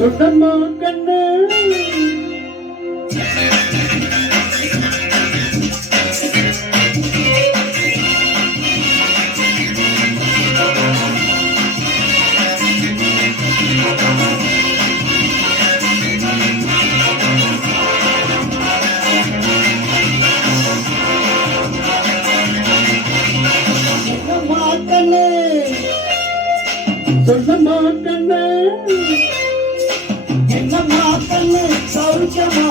சுட்டம்மா கண்ணு சௌக்கியமா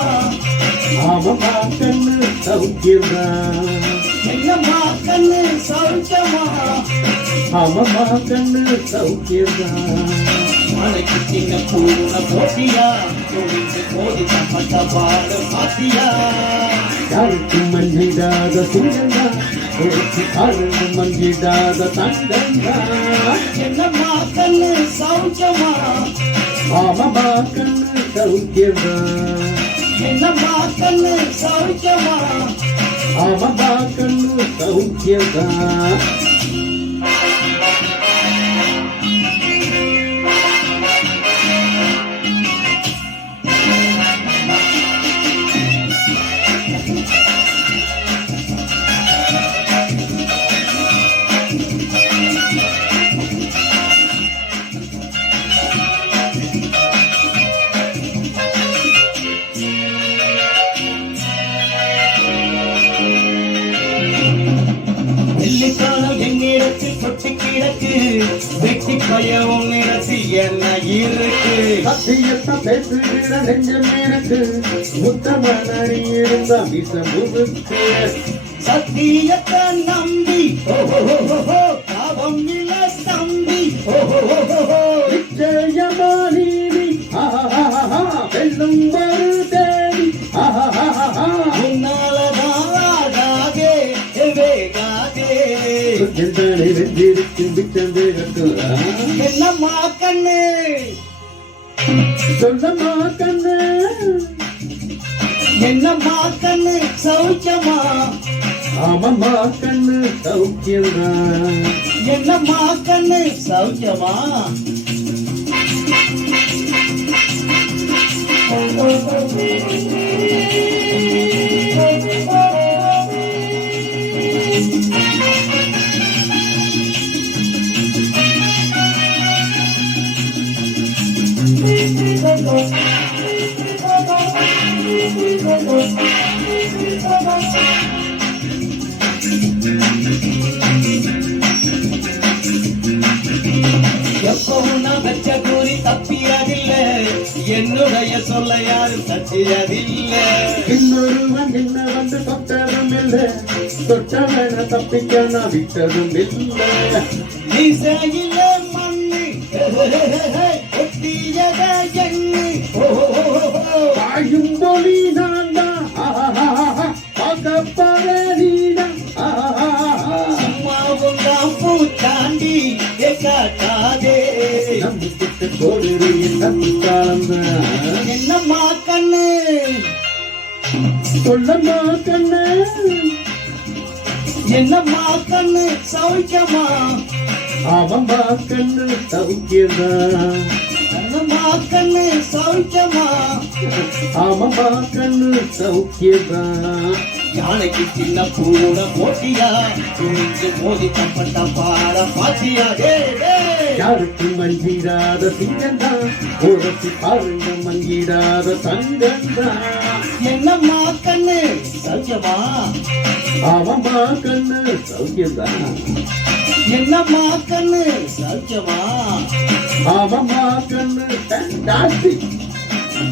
ஆமம்மா கண்ணு சௌக்கியம்தான் என்னம்மா கண்ணு சௌக்கியமா ஆமம்மா கண்ணு சௌக்கியம்தான் மலைக்கு சின்ன பூன போட்டியா துணிந்து போதி தப்பட்ட பாடு பாத்தியா யாருக்கும் மஞ்சிடாத சிங்கந்தா ஒருத்தி காரண மஞ்சிடாத தங்கந்தா என்னம்மா கண்ணு சௌக்கியமா ஆமம்மா கண்ணு சௌக்கியம்தான் என்னம்மா கண்ணு சௌக்கியமா பயவும் நிறத்தில் என்ன இருக்கு? சத்தியத்தை பேசுகிற நெஞ்சம் எனக்கு. முத்தமணி இருந்த விசமுவுக்கு சத்தியத்தை நம்பி. ஓஹோஹோஹோ, பாவம் இல்ல தம்பி. ஓஹோஹோஹோ. வென்றிருக்கும் விட்டம் வேகத்துலா. என்னம்மா கண்ணு? சொல்லம்மா கண்ணு? என்னம்மா கண்ணு? சௌக்கியமா? ஆமம்மா கண்ணு சௌக்கியம்தான் என்னம்மா கண்ணு? சௌக்கியமா? எப்பவும் நான் வச்ச கூறி தப்பியதில்ல என்னுடைய சொல்ல யாரும் தட்டியதில்ல இன்னொருவன் என்ன வந்து தொட்டதும் இல்லை. தொட்டவன தப்பிக்க நான் விட்டதும் இல்லை. திசையில மண்ணு நம்பிக்கிட்டு போடுது தப்பு காலம்தான் என்னம்மா கண்ணு? சொல்லம்மா கண்ணு. என்னம்மா கண்ணு? சௌக்கியமா? அவம்மா கண்ணு சௌக்கியதான் என்னம்மா கண்ணு? சௌக்கியமா? ஆமாம்மா கண்ணு சௌக்கியதான் யானைக்கு சின்ன பூட போட்டியா? துணிந்து மோதி தப்பட்ட பாட பாத்தியா? டே யாருக்கும் மஞ்சிடாத சிங்கந்தான் உரசி பாருங்க மங்கிடாத தங்கந்தான் என்னம்மா கண்ணு? சௌக்கியமா ஆமாம்மா கண்ணு சௌக்கியதான் என்னம்மா கண்ணு? சௌக்கியமா ஆமாம்மா கண்ணு fantastic.